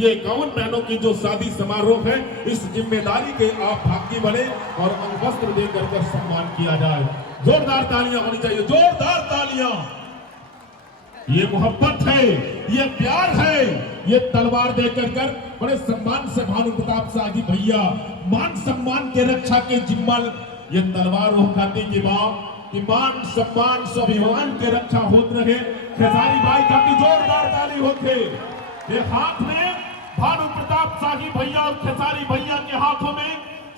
ये 51 बहनों की जो शादी समारोह है, इस जिम्मेदारी के आप भागी बने और अंगवस्त्र देकर के सम्मान किया जाए। जोरदार तालियां होनी चाहिए, जोरदार तालियां। ये मोहब्बत है, ये प्यार है, ये तलवार देकर कर बड़े सम्मान से भानु प्रताप शाह जी भैया मान सम्मान के रक्षा के जिम्मल ये तलवार वो खाती की मां कि मान सम्मान स्वाभिमान के रक्षा होत रहे। खेसारी बाई का की जोरदार ताली होते। ये हाथ में भानु प्रताप शाही भैया और खेसारी भैया के हाथों में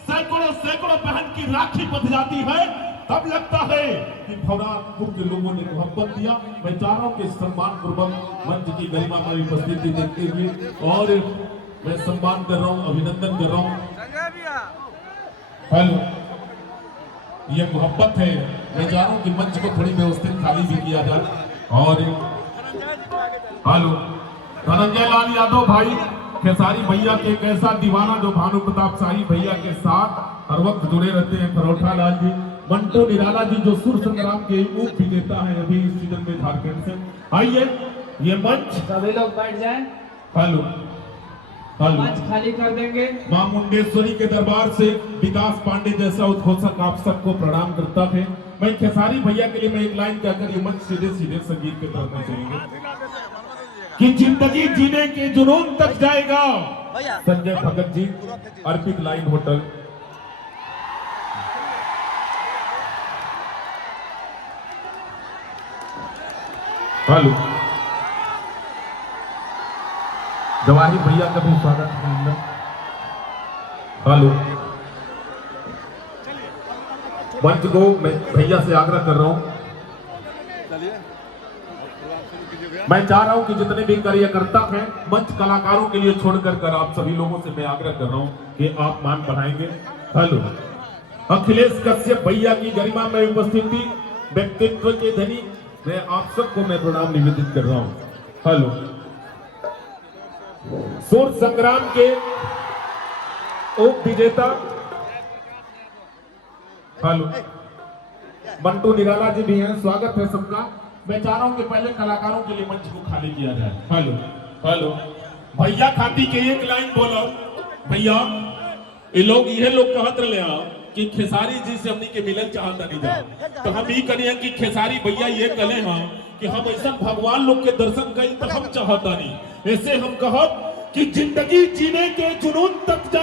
सैकड़ों सैकड़ों बहन की राखी बंध जाती है, तब लगता है कि भवनाथपुर के लोगों ने मोहब्बत दिया। मैं चारों के सम्मान पूर्वक मंच की गरिमा में उपस्थिति देखते हुए और मैं सम्मान कर रहा हूं, अभिनंदन कर रहा हूं। हेलो, ये मोहब्बत है। मैं चाह रहा हूं कि मंच को थोड़ी व्यवस्थित खाली भी किया जाए। और हेलो, धनंजय लाल यादव भाई खेसारी भैया के एक ऐसा दीवाना जो भानु प्रताप शाही भैया के साथ हर वक्त जुड़े रहते हैं। परोठा लाल जी, मंटो निराला जी जो सुर संग्राम के उप विजेता है अभी इस सीजन में झारखंड से। आइए ये मंच सभी लोग बैठ जाएं। हेलो, मंच खाली कर देंगे। मां मुंडेश्वरी के दरबार से विकास पांडे जैसा उद्घोषक आप सबको प्रणाम करता है। मैं खेसारी भैया के लिए मैं एक लाइन कहकर ये मंच सीधे सीधे संगीत के तरफ में चलेंगे कि जिंदगी जीने के जुनून तक जाएगा। संजय भगत जी, अर्पित लाइन होटल। हेलो, जवाहिर भैया का भी स्वागत है। हेलो, मंच को मैं भैया से आग्रह कर रहा हूं, मैं चाह रहा हूं कि जितने भी कार्यकर्ता हैं मंच कलाकारों के लिए छोड़कर कर आप सभी लोगों से मैं आग्रह कर रहा हूं कि आप मान बढ़ाएंगे। हेलो, अखिलेश कश्यप भैया की गरिमा में उपस्थिति, व्यक्तित्व के धनी, मैं आप सबको मैं प्रणाम निवेदित कर रहा हूं। हेलो, सुर संग्राम के उप विजेता हेलो मंटू निराला जी भी हैं, स्वागत है सबका। मैं चाह रहा हूं कि पहले कलाकारों के लिए मंच को खाली किया जाए। हेलो हेलो, भैया खाती के एक लाइन बोलो भैया। ये लोग कहत रहे कि खेसारी जी से हमनी के मिलन चाहता नहीं जा, तो हम ये करिए कि खेसारी भैया ये कले हैं कि हम ऐसा भगवान लोग के दर्शन करें तो हम चाहता नहीं। ऐसे हम कहब कि जिंदगी जीने के जुनून तक जाए।